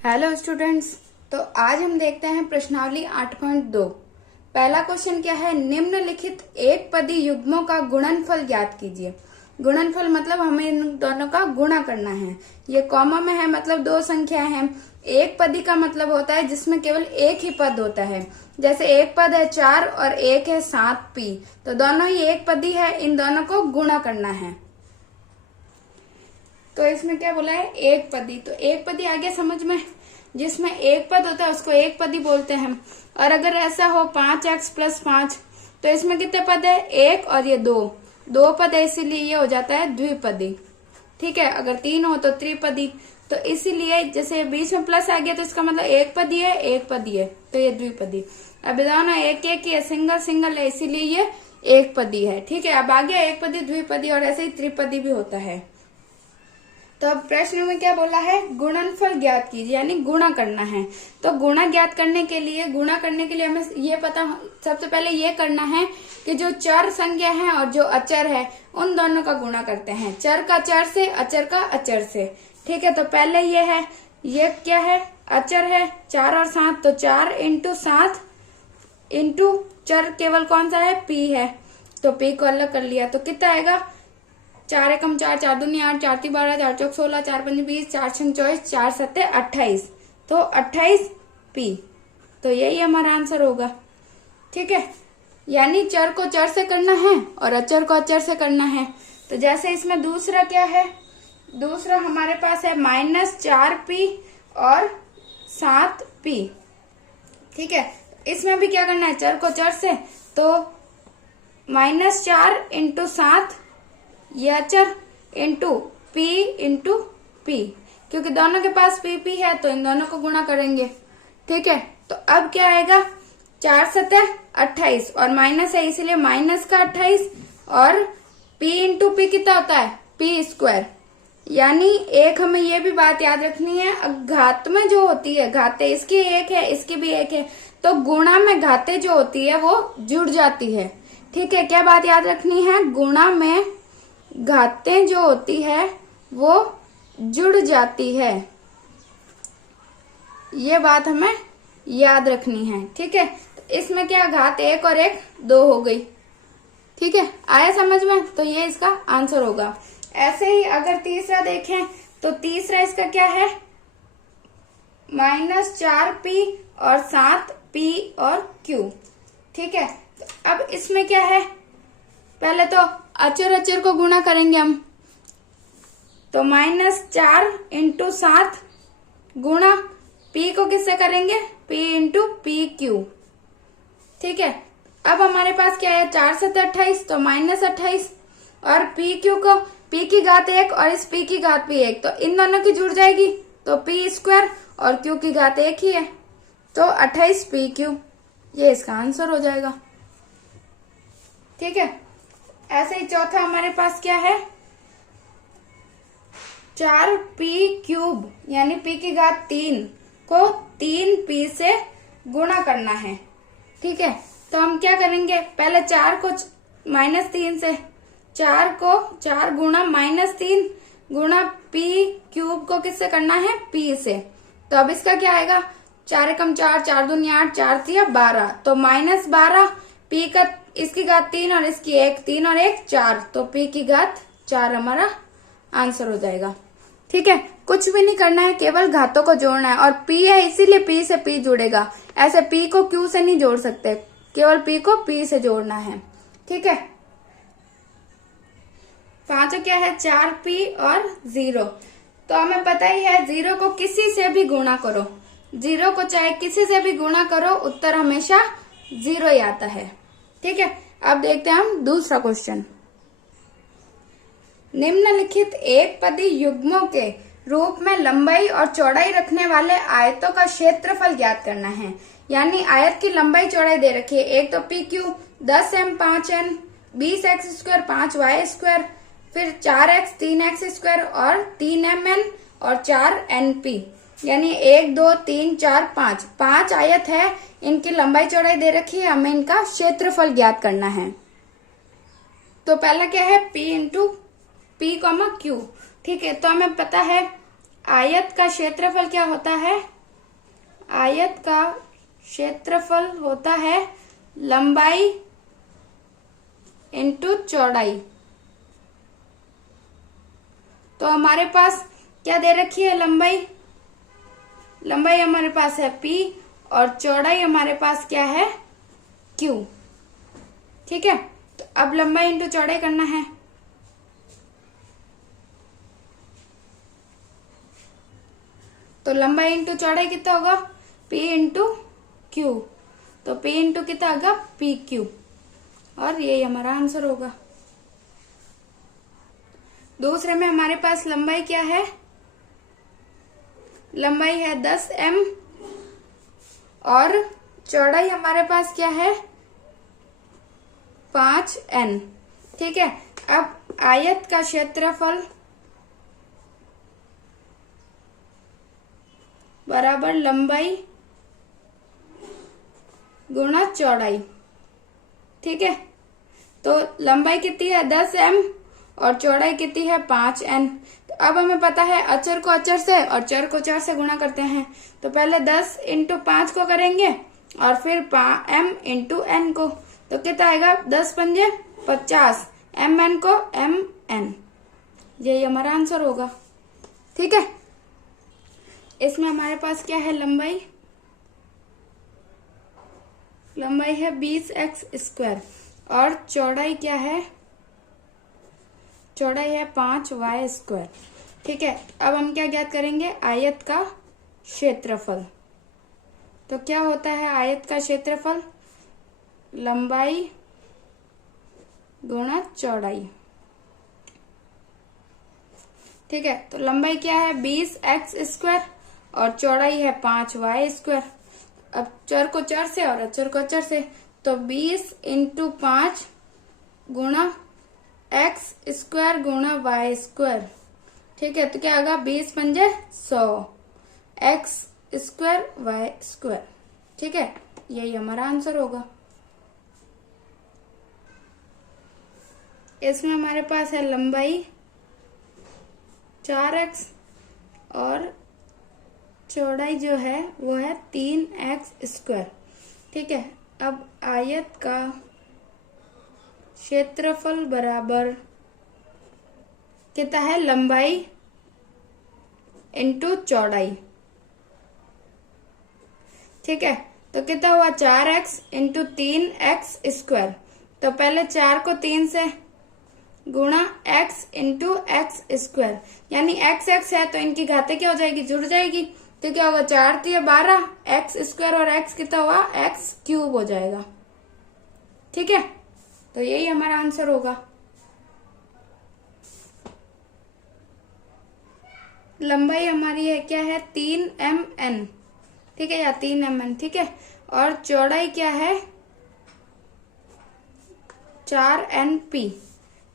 Hello students. तो आज हम देखते हैं प्रश्नावली 8.2। पहला क्वेश्चन क्या है, निम्नलिखित एक पदी युग्मों का गुणनफल ज्ञात कीजिए। गुणनफल मतलब हमें इन दोनों का गुणा करना है। ये कॉमा में है मतलब दो संख्या है। एक पदी का मतलब होता है जिसमें केवल एक ही पद होता है। जैसे एक पद है 4 और एक है 7p, तो दोनों ही एक पदी है, इन दोनों को गुणा करना है। तो इसमें क्या बोला है, एक पदी। तो एक पदी आगे समझ में, जिसमें एक पद होता है उसको एक पदी बोलते हैं। और अगर ऐसा हो 5x+5, तो इसमें कितने पद है, एक और ये दो पद है, इसीलिए ये हो जाता है द्विपदी। ठीक है, अगर 3 हो तो त्रिपदी। तो इसीलिए जैसे बीच में प्लस आ गया तो इसका मतलब एक पदी है, तो ये द्विपदी। अब दोनों एक एक ही है, सिंगल सिंगल है, इसीलिए ये एक पदी है। ठीक है, अब आगे एक पदी, द्विपदी और ऐसे ही त्रिपदी भी होता है। तो अब प्रश्न में क्या बोला है, गुणनफल ज्ञात कीजिए, यानी गुणा करना है। तो गुणा करने के लिए हमें ये पता, सबसे पहले ये करना है कि जो चर संज्ञा है और जो अचर है उन दोनों का गुणा करते हैं। चर का चर से, अचर का अचर से। ठीक है, तो पहले ये है, ये क्या है, अचर है 4 और 7, तो 4 × 7 इंटू चर केवल कौन सा है, p है, तो p को अलग कर लिया। तो कितना आएगा, 4 एकम 4, 4 दूनी 8, 4 × 12, 4 × 16, 4 × 5 20, 4 × 24, 4 × 7 28, तो 28p। तो यही हमारा आंसर होगा। ठीक है, यानी चर को चर से करना है और अचर को अचर से करना है। तो जैसे इसमें दूसरा क्या है, दूसरा हमारे पास है -4p और 7p। ठीक है, इसमें भी क्या करना है, चर को चर से, तो -4 × 7 ये अचर इंटू p इंटू p, क्योंकि दोनों के पास p है तो इन दोनों को गुणा करेंगे। ठीक है, तो अब क्या आएगा, 4 × 7 28 और माइनस है इसीलिए माइनस का 28, और p इंटू p कितना होता है, p²। यानी एक हमें ये भी बात याद रखनी है, घात में जो होती है, घाते इसकी एक है इसकी भी एक है, तो गुणा में घाते जो होती है वो जुड़ जाती है। ठीक है, क्या बात याद रखनी है, गुणा में घातें जो होती है वो जुड़ जाती है, ये बात हमें याद रखनी है। ठीक है, तो इसमें क्या, घात 1 और 1 2 हो गई। ठीक है, आया समझ में, तो ये इसका आंसर होगा। ऐसे ही अगर तीसरा देखें तो तीसरा इसका क्या है, -4p और 7p और q। ठीक है, तो अब इसमें क्या है, पहले तो अचर अचर को गुणा करेंगे हम, तो -4 × 7 गुणा p को किससे करेंगे, p × pq। ठीक है, अब हमारे पास क्या है, 4 × 7 28, तो -28, और pq को, p की घात 1 और इस p की घात भी 1, तो इन दोनों की जुड़ जाएगी, तो p² और q की घात 1 ही है, तो 28pq, ये इसका आंसर हो जाएगा। ठीक है, ऐसे ही चौथा हमारे पास क्या है, 4p³ यानी p की घात 3 को 3p से गुणा करना है। ठीक है, तो हम क्या करेंगे, पहले 4 को -3 से, 4 को 4 गुणा -3 गुणा p³ को किससे करना है, p से। तो अब इसका क्या आएगा, 4 एकम 4, 4 दूनी 8, 4 × 3 12, तो -12, p का इसकी घात 3 और इसकी 1, 3 और 1 4, तो p की घात 4 हमारा आंसर हो जाएगा। ठीक है, कुछ भी नहीं करना है, केवल घातों को जोड़ना है, और p है इसीलिए p से p जुड़ेगा, ऐसे p को q से नहीं जोड़ सकते, केवल p को p से जोड़ना है। ठीक है, पांचों क्या है, 4p और 0। तो हमें पता ही है 0 को किसी से भी गुणा करो, 0 को चाहे किसी से भी गुणा करो, उत्तर हमेशा 0 ही आता है। ठीक है, अब देखते हैं हम दूसरा क्वेश्चन। निम्नलिखित एक पदी युग्मों के रूप में लंबाई और चौड़ाई रखने वाले आयतों का क्षेत्रफल ज्ञात करना है। यानी आयत की लंबाई चौड़ाई दे रखी है, एक तो pq 10m 5n 20x² 5y², फिर 4x 3x² और 3mn और 4np, यानी 1 2 3 4 5 5 आयत है, इनकी लंबाई चौड़ाई दे रखी है, हमें इनका क्षेत्रफल ज्ञात करना है। तो पहला क्या है, p × p, q। ठीक है, तो हमें पता है आयत का क्षेत्रफल क्या होता है? आयत का क्षेत्रफल होता है लंबाई इंटू चौड़ाई। तो हमारे पास क्या दे रखी है? लंबाई हमारे पास है p और चौड़ाई हमारे पास क्या है? q। ठीक है, तो अब लंबाई इंटू चौड़ाई करना है। तो लंबाई इंटू चौड़ाई कितना होगा? p into Q. तो p इंटू कितना होगा? P Q. और यही हमारा आंसर होगा। दूसरे में हमारे पास लंबाई क्या है? लंबाई है 10m और चौड़ाई हमारे पास क्या है? 5n। ठीक है, अब आयत का क्षेत्रफल बराबर लंबाई गुणा चौड़ाई। ठीक है, तो लंबाई कितनी है? 10m और चौड़ाई कितनी है? 5n। तो अब हमें पता है अचर को अचर से और चर को चर से गुणा करते हैं। तो पहले 10 इंटू 5 को करेंगे और फिर m इंटू n को। तो कितना आएगा? 10 पंजे 50, mn को mn। यही हमारा आंसर होगा। ठीक है, इसमें हमारे पास क्या है? लंबाई है 20x² और चौड़ाई क्या है? चौड़ाई है 5y²। ठीक है, अब हम क्या ज्ञात करेंगे? आयत का क्षेत्रफल। तो क्या होता है आयत का क्षेत्रफल? लंबाई गुणा चौड़ाई। ठीक है, तो लंबाई क्या है? 20x² और चौड़ाई है 5y²। अब चर को चर से और अचर को अचर से, तो 20 इंटू 5 गुणा x² गुणा y²। ठीक है, तो क्या होगा? 20 पंजे 100, x² y²। ठीक है, यही हमारा आंसर होगा। इसमें हमारे पास है लंबाई 4x और चौड़ाई जो है वो है 3x²। ठीक है, अब आयत का क्षेत्रफल बराबर कितना है? लंबाई इंटू चौड़ाई। ठीक है, तो कितना हुआ? 4x into 3x²। तो पहले 4 को 3 से गुणा x इंटू x², यानी x है तो इनकी घातें क्या हो जाएगी? जुड़ जाएगी। तो क्या होगा? 4 3 12, x² और x कितना हुआ? x³ हो जाएगा। ठीक है, तो यही हमारा आंसर होगा। लंबाई हमारी है क्या है? 3mn। ठीक है, या 3mn। ठीक है, और चौड़ाई क्या है? 4np।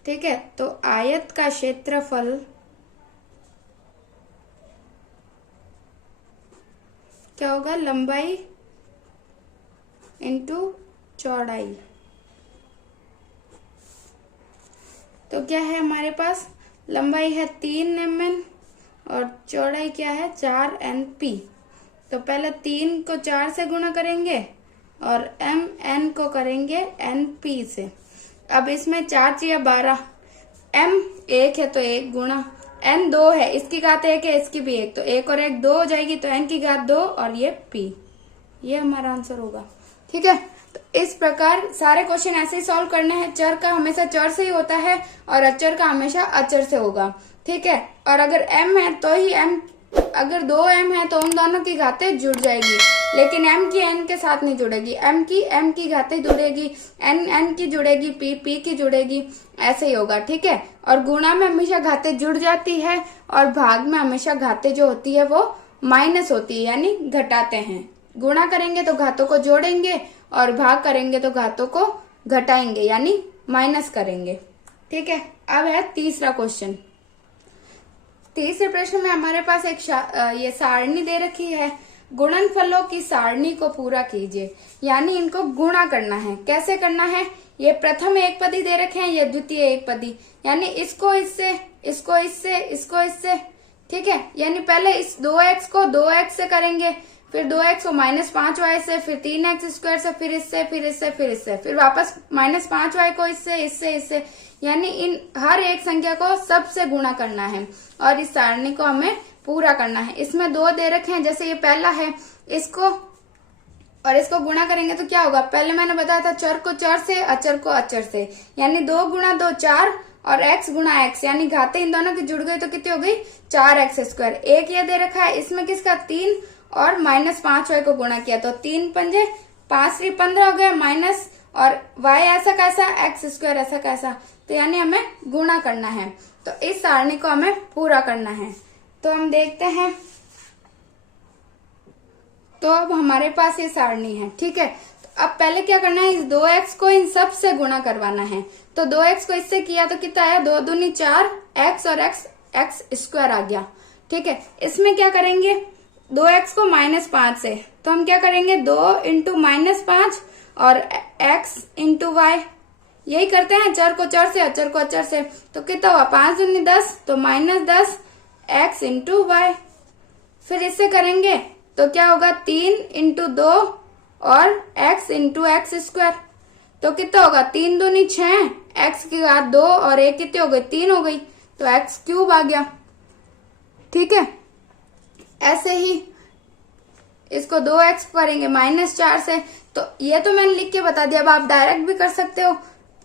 ठीक है, तो आयत का क्षेत्रफल क्या होगा? लंबाई इंटू चौड़ाई। तो क्या है हमारे पास? लंबाई है 3mn और चौड़ाई क्या है? 4np। तो पहले 3 को 4 से गुणा करेंगे और mn को करेंगे np से। अब इसमें 4 या 12, m 1 है तो 1 गुणा n 2 है, इसकी घात 1 है, इसकी भी 1, तो 1 और 1 2 हो जाएगी, तो n की घात 2 और ये p। ये हमारा आंसर होगा। ठीक है, तो इस प्रकार सारे क्वेश्चन ऐसे ही सॉल्व करने हैं। चर का हमेशा चर से ही होता है और अचर का हमेशा अचर से होगा। ठीक है, और अगर m है तो ही m, अगर 2m है तो उन दोनों की घातें जुड़ जाएगी, लेकिन m की n के साथ नहीं जुड़ेगी। m की घातें जुड़ेगी, n की जुड़ेगी, p की जुड़ेगी, ऐसे ही होगा। ठीक है, और गुणा में हमेशा घातें जुड़ जाती है और भाग में हमेशा घातें जो होती है वो माइनस होती है, यानी घटाते हैं। गुणा करेंगे तो घातों को जोड़ेंगे और भाग करेंगे तो घातों को घटाएंगे, यानी माइनस करेंगे। ठीक है, अब है तीसरा क्वेश्चन। तीसरे प्रश्न में हमारे पास एक ये सारणी दे रखी है। गुणनफलों की सारणी को पूरा कीजिए, यानी इनको गुणा करना है। कैसे करना है? ये प्रथम एक पदी दे रखे हैं, ये द्वितीय एक पदी, यानी इसको इससे, इसको इससे, इसको इससे, ठीक है, यानी पहले इस 2x को 2x से करेंगे, फिर 2x को -5y से, फिर 3x स्क्वायर से, फिर इससे, फिर इससे, फिर इससे, फिर वापस -5y को इससे, इससे, इससे, यानी इन हर एक संख्या को सबसे गुणा करना है और इस सारणी को हमें पूरा करना है। इसमें 2 दे रखे हैं, जैसे ये पहला है, इसको और इसको गुणा करेंगे तो क्या होगा, पहले मैंने बताया था चर को चर से, अचर को अचर से, यानी 2 गुणा 2 4 और x गुणा x, यानी घाते इन दोनों की जुड़ गई तो कितनी हो गई 4x स्क्वायर। एक ये दे रखा है, इसमें किसका 3 और -5y को गुणा किया तो 3 पंजे 5 3 15 हो गया, माइनस और y ऐसा कैसा, x स्क्वायर ऐसा कैसा, तो यानी हमें गुणा करना है, तो इस सारणी को हमें पूरा करना है। तो हम देखते हैं, तो अब हमारे पास ये सारणी है, ठीक है। तो अब पहले क्या करना है, इस 2x को इन सब से गुणा करवाना है। तो 2x को इससे किया तो कितना आया, 2 दूनी 4, x और x स्क्वायर आ गया, ठीक है। इसमें क्या करेंगे, 2x को -5 से, तो हम क्या करेंगे 2 इंटू -5 और x इंटू वाई, यही करते हैं चर को चर से, अचर को अचर से, तो कितना हुआ 5 दूनी 10, तो -10 x इंटू वाई। फिर इससे करेंगे तो क्या होगा 3 इंटू 2 और x इंटू एक्स स्क्वायर, तो कितना होगा 3 दूनी 6, x की घात 2 और 1 कितनी हो गई 3 हो गई, तो x क्यूब आ गया, ठीक है। ऐसे ही इसको 2x करेंगे -4 से, तो ये तो मैंने लिख के बता दिया, अब आप डायरेक्ट भी कर सकते हो,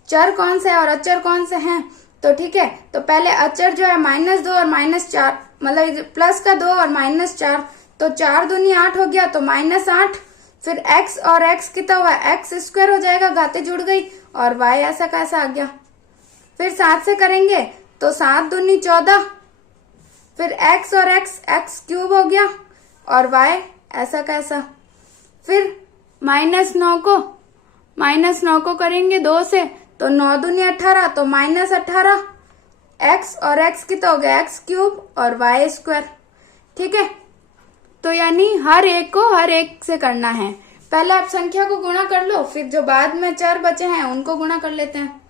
चर कौन से है और अचर कौन से हैं, तो ठीक है। तो पहले अचर जो है -2 और -4, मतलब प्लस का 2 और -4, तो 4 दूनी 8 हो गया, तो -8, फिर x और x कितना हुआ x स्क्वायर हो जाएगा, घाते जुड़ गई, और y ऐसा कैसा आ गया। फिर 7 से करेंगे तो 7 दूनी 14, फिर x और x क्यूब हो गया और y ऐसा कैसा। फिर -9 को करेंगे 2 से, तो 9 दूनी 18, तो -18, x और x कितना हो गया x क्यूब और y स्क्वायर, ठीक है। तो यानी हर एक से करना है, पहले आप संख्या को गुणा कर लो, फिर जो बाद में चर बचे हैं उनको गुणा कर लेते हैं।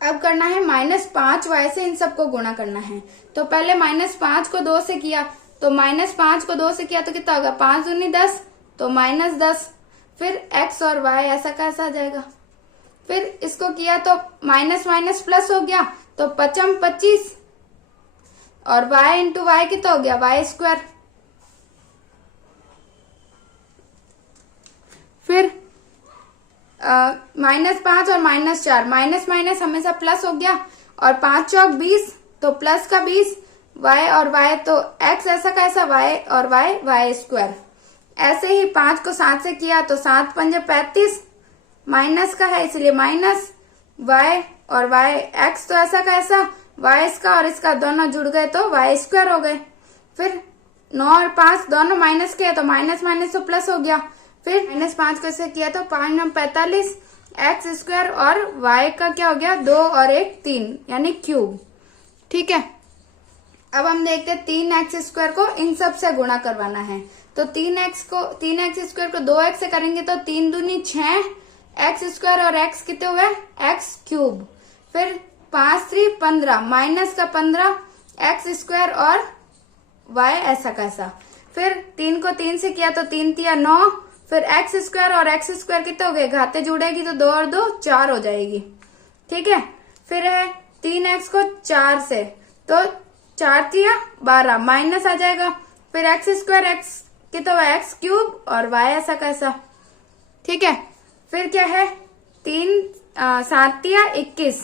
अब करना है -5y से इन सबको गुणा करना है, तो पहले -5 को 2 से किया, तो -5 को 2 से किया तो कितना होगा 5 दूनी 10, तो -10, फिर x और y ऐसा कैसा आ जाएगा। फिर इसको किया तो माइनस प्लस हो गया, तो 5 25 और y इंटू वाई कितना हो गया y स्क्वायर। फिर -5 और -4, माइनस हमेशा प्लस हो गया, और 5 चौक 20, तो प्लस का 20, y और y, तो x ऐसा कैसा y और y स्क्वायर। ऐसे ही 5 को 7 से किया तो 7 पंजे 35, माइनस का है इसलिए माइनस, y और y, x तो ऐसा कैसा y इसका और इसका दोनों जुड़ गए तो y स्क्वायर हो गए। फिर 9 और 5 दोनों माइनस किया तो माइनस तो प्लस हो गया, फिर -5 को से किया तो 5 9 45 एक्स स्क्वायर, और y का क्या हो गया 2 और 1 3, यानी क्यूब, ठीक है। अब हम देखते हैं 3x स्क्वायर को इन सब से गुणा करवाना है, तो 3x स्क्वायर को 2x से करेंगे तो 3 दूनी 6 एक्स स्क्वायर और x कितने हुए x क्यूब। फिर 5 3 15, माइनस का 15 एक्स स्क्वायर और y ऐसा कैसा। फिर 3 को 3 से किया तो 3 तिया 9, फिर एक्स स्क्वायर और एक्स स्क्वायर कितने हो गए, घाते जुड़ेगी तो 2 और 2 4 हो जाएगी, ठीक है। फिर है 3x को 4 से, तो 4 तिया 12, माइनस आ जाएगा, फिर एक्स स्क्वायर एक्स कितना हुआ एक्स क्यूब और y ऐसा कैसा, ठीक है। फिर क्या है 3 7 तिया 21,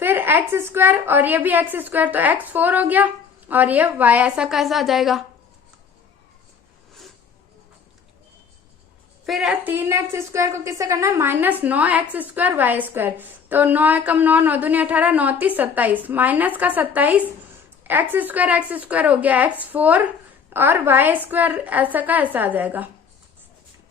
फिर एक्स स्क्वायर और ये भी एक्स स्क्वायर, तो x 4 हो गया और ये y ऐसा कैसा आ जाएगा। फिर 3x स्क्वायर को किससे करना है -9x स्क्वायर y स्क्वायर, तो 9 एकम 9, 9 दूनी 18, 9 30 27, माइनस का 27 एक्स स्क्वायर हो गया x 4 और y स्क्वायर ऐसा का ऐसा आ जाएगा।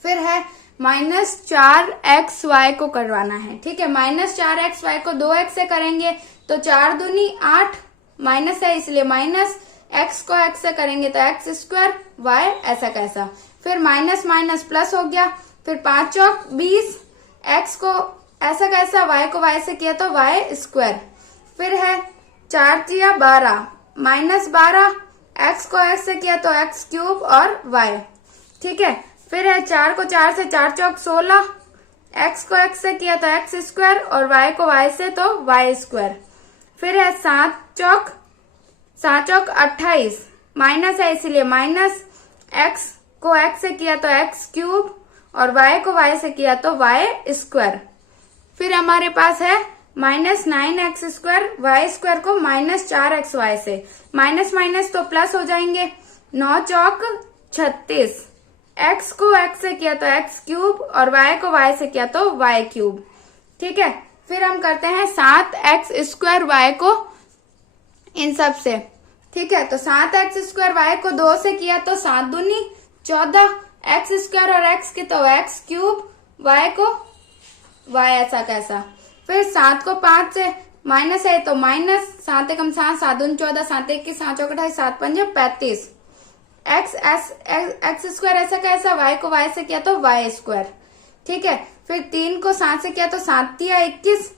फिर है -4xy को करवाना है, ठीक है। -4xy को 2x से करेंगे तो 4 दूनी 8, माइनस है इसलिए माइनस, x को x से करेंगे तो x स्क्वायर y ऐसा कैसा। फिर माइनस प्लस हो गया, फिर 5 चौक 20, x को ऐसा कैसा, y को y से किया तो y स्क्वायर। फिर है 4 तिया 12, -12, x को x से किया तो x क्यूब और y। ठीक है, फिर है 4 को 4 से 4 चौक 16, x को x से किया तो x स्क्वायर और y को y से तो y स्क्वायर। फिर है 7 चौक 28, माइनस है इसीलिए माइनस, x को x से किया तो x क्यूब और y को y से किया तो y स्क्वायर। फिर हमारे पास है -9x स्क्वायर, y स्क्वायर को -4xy से, माइनस माइनस तो प्लस हो जाएंगे, 9 चौक 36, x को x से किया तो x क्यूब और y को y से किया तो y क्यूब। ठीक है, फिर हम करते हैं 7x स्क्वायर y को इन सब से। ठीक है, तो 7x स्क्वायर y को 2 से किया तो 7 दूनी 14, x स्क्वायर और x की तो x क्यूब, y को y ऐसा कैसा। फिर 7 को 5 से माइनस है तो माइनस, 7 एकम 7, 7 दूनी 14, 7 एक की 7 चौक 28, 7 पंजे 35, x स्क्वायर ऐसा कैसा, y को y से किया तो y स्क्वायर। ठीक है, फिर 3 को 7 से किया तो 7 तिया 21,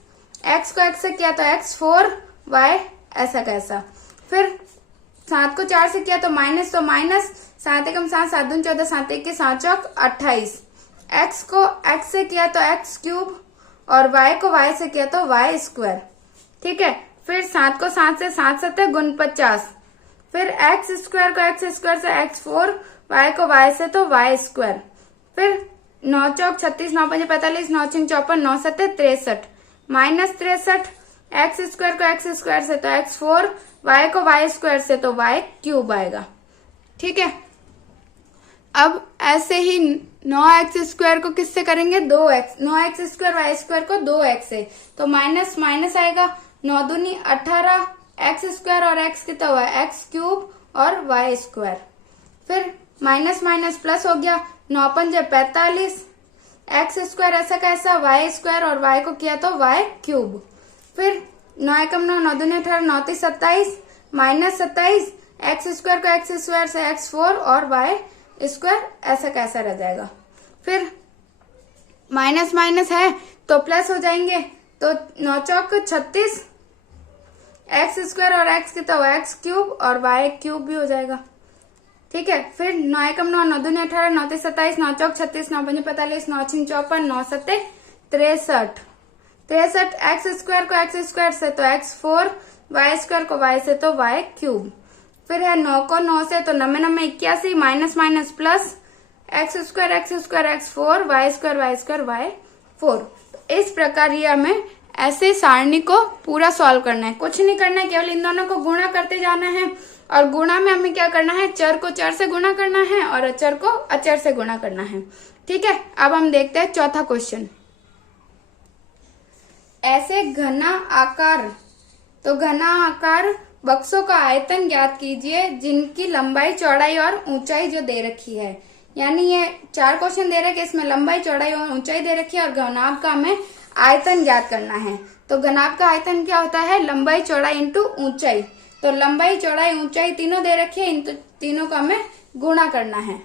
x को x से किया तो x 4, y ऐसा कैसा। फिर 7 को 4 से किया तो माइनस 7 एकम 7, 7 दूनी 14, 7 एक की 7 चौक 28, x को x से किया तो x क्यूब और y को y से किया तो y स्क्वायर। ठीक है, फिर 7 को 7 से 7 7 गुण 50, फिर x स्क्वायर को x स्क्वायर से x4, y को y से तो y स्क्वायर। फिर 9 चौक 36, 9 पंजे 45, 9 छिंग 54, 9 सत्ते 63, -63, x स्क्वायर को x स्क्वायर से तो x4, y को y स्क्वायर से तो y क्यूब आएगा। ठीक है, अब ऐसे ही 9x स्क्वायर को किससे करेंगे, 2x, 9x square y square को 2x से, तो माइनस माइनस आएगा, 9 दूनी 18, x स्क्वायर और x की तो x क्यूब और y स्क्वायर। फिर माइनस माइनस प्लस हो गया, 9 पंजे 45, x स्क्वायर ऐसा कैसा, y स्क्वायर और y को किया तो y क्यूब। फिर 9 एकम 9, 9 दूनी 18, 9 तीस 27, -27, x स्क्वायर को x स्क्वायर से x4 और y स्क्वायर ऐसा कैसा रह जाएगा। फिर माइनस माइनस है तो प्लस हो जाएंगे, तो 9 चौक 36, x स्क्वायर और x की तो x क्यूब और y क्यूब भी हो जाएगा। ठीक है, फिर 9 एकम 9, 9 दूनी 18, 9 तीस 27, 9 चौक 36, 9 पंजे 45, 9 छिंग 54, 9 सत्ते 63, x स्क्वायर को x स्क्वायर से तो x4, y स्क्वायर को y से तो y क्यूब। फिर है 9 को 9 से तो 9 9 81, minus minus plus, x square x4, y square y4। इस प्रकार ये हमें ऐसे सारणी को पूरा सॉल्व करना है, कुछ नहीं करना है, केवल इन दोनों को गुणा करते जाना है। और गुणा में हमें क्या करना है, चर को चर से गुणा करना है और अचर को अचर से गुणा करना है। ठीक है, अब हम देखते हैं चौथा क्वेश्चन। ऐसे घना आकार, तो घना आकार बक्सों का आयतन ज्ञात कीजिए जिनकी लंबाई चौड़ाई और ऊंचाई जो दे रखी है। यानी ये 4 क्वेश्चन दे रखे, इसमें लंबाई चौड़ाई और ऊंचाई दे रखी है और घनाभ का हमें आयतन ज्ञात करना है। तो घनाभ का आयतन क्या होता है, लंबाई चौड़ाई इंटू ऊंचाई। तो लंबाई चौड़ाई ऊंचाई तीनों दे रखी है, इन तीनों का हमें गुणा करना है।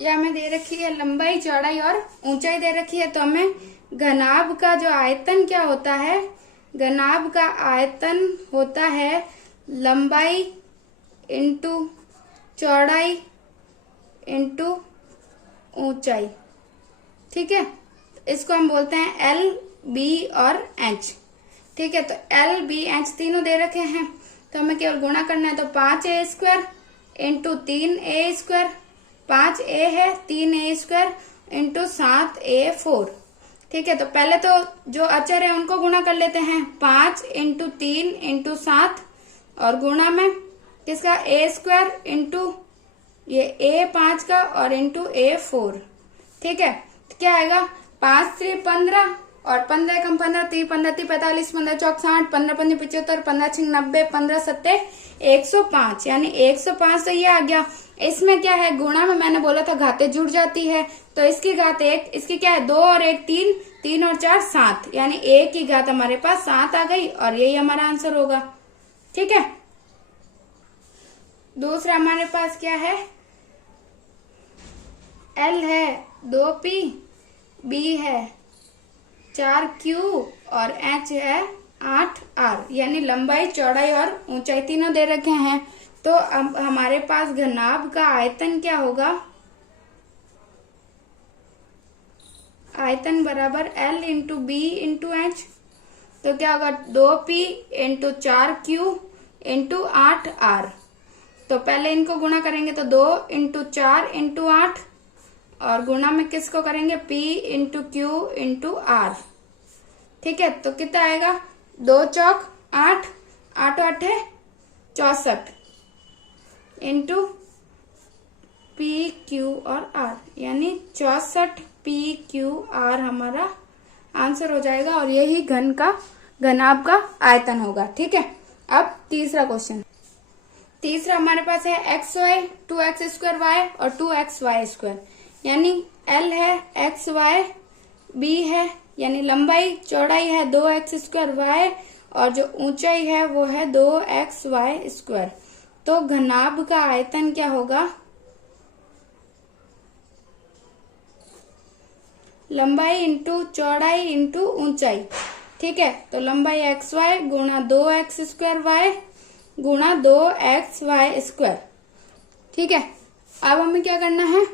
यह हमें दे रखी है लंबाई चौड़ाई और ऊंचाई दे रखी है, तो हमें घनाभ का जो आयतन क्या होता है, घनाभ का आयतन होता है लंबाई इंटू चौड़ाई इंटू ऊंचाई। ठीक है, इसको हम बोलते हैं L, B और H। ठीक है, तो L, B, H तीनों दे रखे हैं, तो हमें केवल गुणा करना है। तो 5a square into 3a square, 5a है 3a स्क्वायर इंटू 7a4। ठीक है, तो पहले तो जो अचर है उनको गुणा कर लेते हैं, 5 इंटू 3 इंटू 7 और गुणा में किसका a स्क्वायर इंटू ये a5 का और इंटू a4। ठीक है, तो क्या आएगा, 5 3 15 और 15 कम 15 3 15 3 45 15 चौक 60 15 5 75 15 6 90 15 7 105, यानी 105। तो ये आ गया। इसमें क्या है, गुणा में मैंने बोला था घातें जुड़ जाती है, तो इसकी घात 1, इसकी क्या है 2 और 1 3, 3 और 4 7, यानी 1 की घात हमारे पास 7 आ गई और यही हमारा आंसर होगा। ठीक है, दूसरा हमारे पास क्या है, L है 2p, B है 4q और H है 8r, यानी लंबाई, चौड़ाई और ऊंचाई तीनों दे रखे हैं। तो अब हमारे पास घनाभ का आयतन क्या होगा, आयतन बराबर L into B into H. तो क्या होगा 2p into 4q into 8r। तो पहले इनको गुणा करेंगे तो 2 इंटू 4 इंटू 8, और गुणा में किसको करेंगे p into Q into r। ठीक है, तो कितना आएगा 2 चौक 8, 8 8 है 64 इंटू p q और r, यानी 64 p q r हमारा आंसर हो जाएगा, और यही घनाभ का आयतन होगा। ठीक है, अब तीसरा क्वेश्चन। तीसरा हमारे पास है x Y 2x square Y और 2x वाई स्क्वायर, यानी L है एक्स वाई, B है यानी लंबाई, चौड़ाई है 2x स्क्वायर वाई, और जो ऊंचाई है वो है 2x वाई स्क्वायर। तो घनाभ का आयतन क्या होगा, लंबाई इंटू चौड़ाई इंटू ऊंचाई। ठीक है, तो लंबाई एक्स वाई गुणा 2x स्क्वायर वाई गुणा 2x वाई स्क्वायर। ठीक है, अब हमें क्या करना है,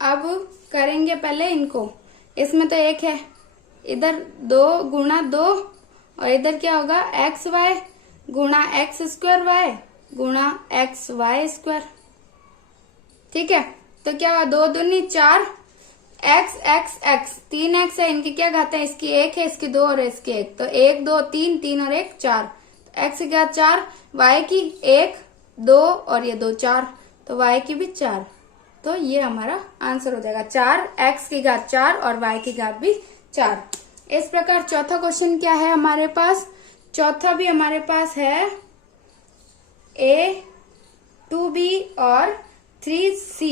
अब करेंगे पहले इनको, इसमें तो 1 है, इधर 2 गुणा 2, और इधर क्या होगा एक्स वाई गुणा एक्स स्क्वायर वाई गुणा एक्स वाई स्क्वायर। ठीक है, तो क्या हुआ 2 दूनी 4, एक्स एक्स एक्स 3x है, इनकी क्या घात है, इसकी 1 है, इसकी 2 और इसकी 1, तो 1 2 3, 3 और 1 4, एक्स की घात 4, वाई की 1 2 और ये 2 4, तो वाई की भी 4। तो ये हमारा आंसर हो जाएगा 4, एक्स की घात 4 और वाई की घात भी 4। इस प्रकार चौथा क्वेश्चन क्या है हमारे पास, चौथा भी हमारे पास है a 2b और 3c,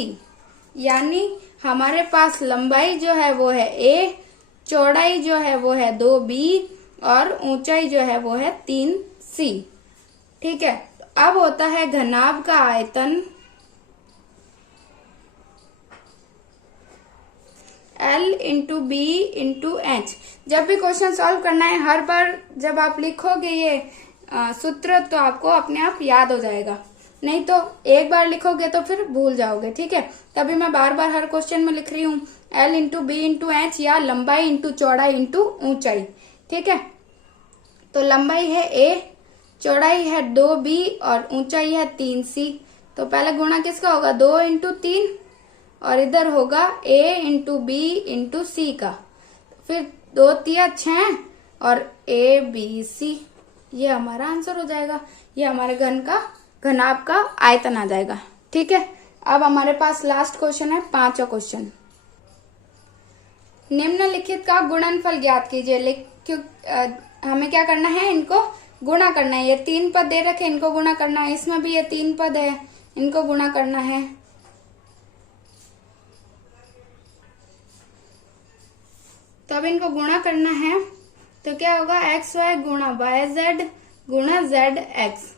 यानी हमारे पास लंबाई जो है वो है a, चौड़ाई जो है वो है 2b और ऊंचाई जो है वो है 3c। ठीक है, तो अब होता है घनाभ का आयतन L into B into H. जब भी क्वेश्चन सॉल्व करना है, हर बार जब आप लिखोगे ये सूत्र तो आपको अपने आप याद हो जाएगा, नहीं तो एक बार लिखोगे तो फिर भूल जाओगे। ठीक है, तभी मैं बार बार हर क्वेश्चन में लिख रही हूँ L into B into H, या लंबाई इंटू चौड़ाई इंटू ऊंचाई। ठीक है, तो लंबाई है a, चौड़ाई है 2b और ऊंचाई है 3c। तो पहले गुणा किसका होगा 2 इंटू 3, और इधर होगा a इंटू बी इंटू सी का, फिर 2 3 6 और a b c, ये हमारा आंसर हो जाएगा, ये हमारे घनाभ का आयतन आ जाएगा। ठीक है, अब हमारे पास लास्ट क्वेश्चन है, 5वां क्वेश्चन। निम्नलिखित का गुणनफल ज्ञात कीजिए। हमें क्या करना है, इनको गुणा करना है। ये 3 पद दे रखे, इनको गुणा करना है, इसमें भी ये 3 पद है, इनको गुणा करना है। तो अब इनको गुणा करना है, तो क्या होगा एक्स वाई गुणा वाई जेड गुणा जेड एक्स।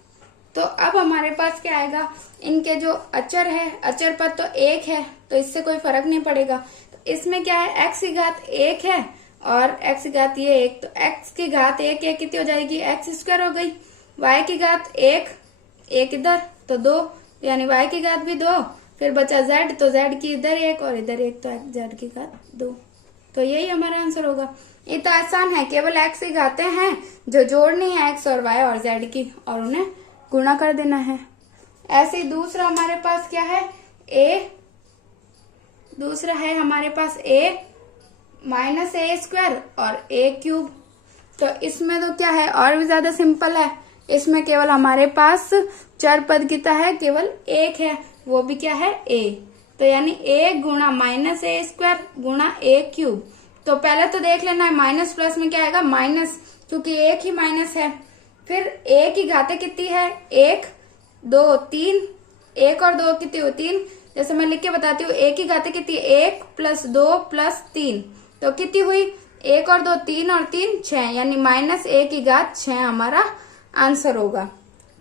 तो अब हमारे पास क्या आएगा, इनके जो अचर है, अचर पद तो 1 है, तो इससे कोई फर्क नहीं पड़ेगा। तो इसमें क्या है, x की घात 1 है और x की घात ये 1, तो x की घात 1 कितनी हो जाएगी, एक्स स्क्वायर हो गई। y की घात 1 इधर तो 2, यानी y की घात भी 2, फिर बचा z, तो z की इधर 1 और इधर 1, तो z की घात 2। तो यही हमारा आंसर होगा। ये तो आसान है, केवल x की घातें हैं जो जोड़नी है x और y और z की, और उन्हें गुणा कर देना है। ऐसे ही दूसरा हमारे पास क्या है, दूसरा है हमारे पास a माइनस a स्क्वायर और a क्यूब। तो इसमें तो क्या है, और भी ज्यादा सिंपल है, इसमें केवल हमारे पास चर पद कितना है, केवल 1 है, वो भी क्या है a। तो यानी a गुणा माइनस a स्क्वायर गुणा a क्यूब। तो पहले तो देख लेना है माइनस प्लस में क्या आएगा, माइनस, क्योंकि 1 ही माइनस है। फिर a की घातें कितनी है, 1 2 3, 1 और 2 कितनी हो 3। जैसे मैं लिख के बताती हूँ, a की घातें कितनी, 1 प्लस 2 प्लस 3, तो कितनी हुई 1 और 2 3 और 3 6, यानी माइनस a की घात 6 हमारा आंसर होगा।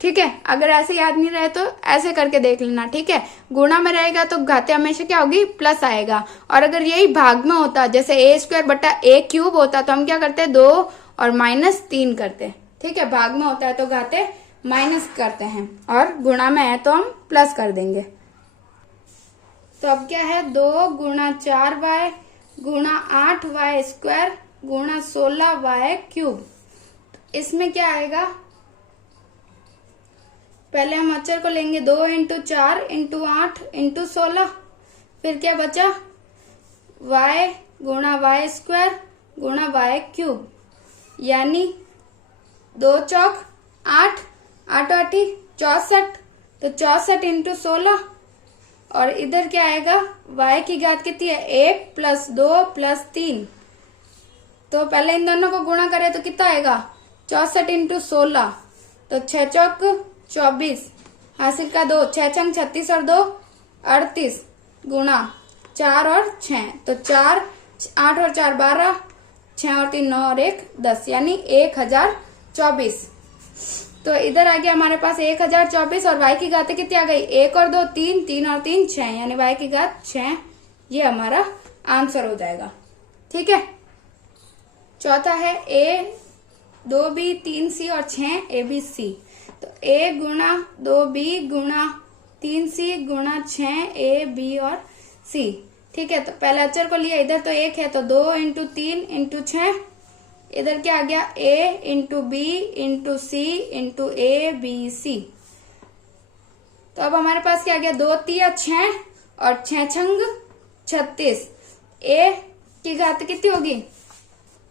ठीक। ठीक है, अगर ऐसे याद नहीं रहे तो ऐसे करके देख लेना। ठीक है, गुणा में रहेगा तो घाते हमेशा क्या होगी, प्लस आएगा। और अगर यही भाग में होता, जैसे ए स्क्वायर बटा ए क्यूब होता, तो हम क्या करते, 2 और -3 करते। ठीक है, भाग में होता है तो घाते माइनस करते हैं, और गुणा में है तो हम प्लस कर देंगे। तो अब क्या है, 2 गुणा 4y गुणा 8y स्क्वायर गुणा 16y क्यूब। इसमें क्या आएगा, पहले हम अचर को लेंगे, 2 × 4 × 8 × 16, फिर क्या बचा, y गुणा y स्क्वायर गुणा y क्यूब, यानी 2 चौक 8, 8 8 64, तो 64 × 16। और इधर क्या आएगा, y की घात कितनी है, 1 + 2 + 3। तो पहले इन दोनों को गुणा करें तो कितना आएगा, 64 × 16, तो 6 चौक 24, हासिल का 2, 6 छंग 36 और 2 38, गुणा 4 और 6, तो 4 8 और 4 12, 6 और 3 9 और 1 10, यानी 1024। तो इधर आ गया हमारे पास 1024, और y की घात कितनी आ गई, 1 और 2 3, 3 और 3 6, यानी y की घात 6। ये हमारा आंसर हो जाएगा। ठीक है, चौथा है a 2b 3c और 6 abc। तो a गुणा 2b गुणा 3c गुणा 6ab और c। ठीक है, तो पहले अचर को लिया, इधर तो 1 है तो 2 × 3 × 6, इधर क्या आ गया, a × b × c × a b c। तो अब हमारे पास क्या आ गया, 2 तिया 6 और 6 छंग 36। a की घात कितनी होगी,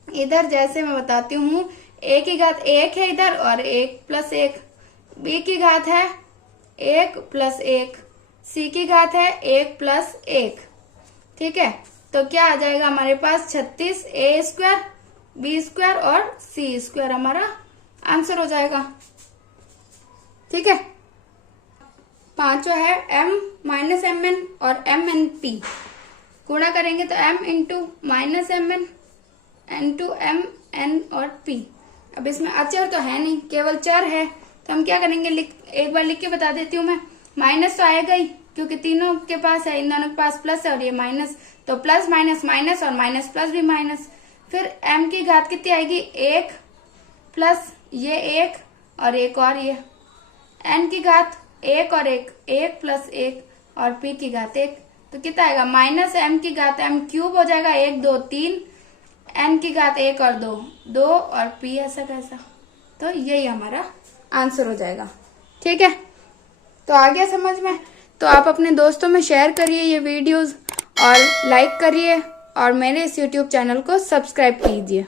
इधर जैसे मैं बताती हूँ, a की घात 1 है इधर, और 1 + 1, b की घात है 1 + 1, c की घात है 1 + 1। ठीक है, तो क्या आ जाएगा हमारे पास, 36 a स्क्वायर b स्क्वायर और c स्क्वायर हमारा आंसर हो जाएगा। ठीक है, पांचवा है m - mn और mnp। गुणा करेंगे तो m × -mn × mn और p। अब इसमें अचर तो है नहीं, केवल चर है, तो हम क्या करेंगे, एक बार लिख के बता देती हूँ मैं। माइनस तो आएगा ही, क्योंकि तीनों के पास है, इन दोनों के पास प्लस है और ये माइनस, तो प्लस माइनस माइनस और माइनस प्लस भी माइनस। फिर m की घात कितनी आएगी, 1 प्लस ये 1 और 1 और ये, n की घात 1 और 1, 1 + 1 और p की घात 1, तो कितना आएगा, -m की घात m क्यूब हो जाएगा, 1 2 3, n की घात 1 और 2 2 और p ऐसा कैसा, तो यही हमारा आंसर हो जाएगा। ठीक है, तो आ गया समझ में। तो आप अपने दोस्तों में शेयर करिए ये वीडियोस, और लाइक करिए, और मेरे इस YouTube चैनल को सब्सक्राइब कीजिए।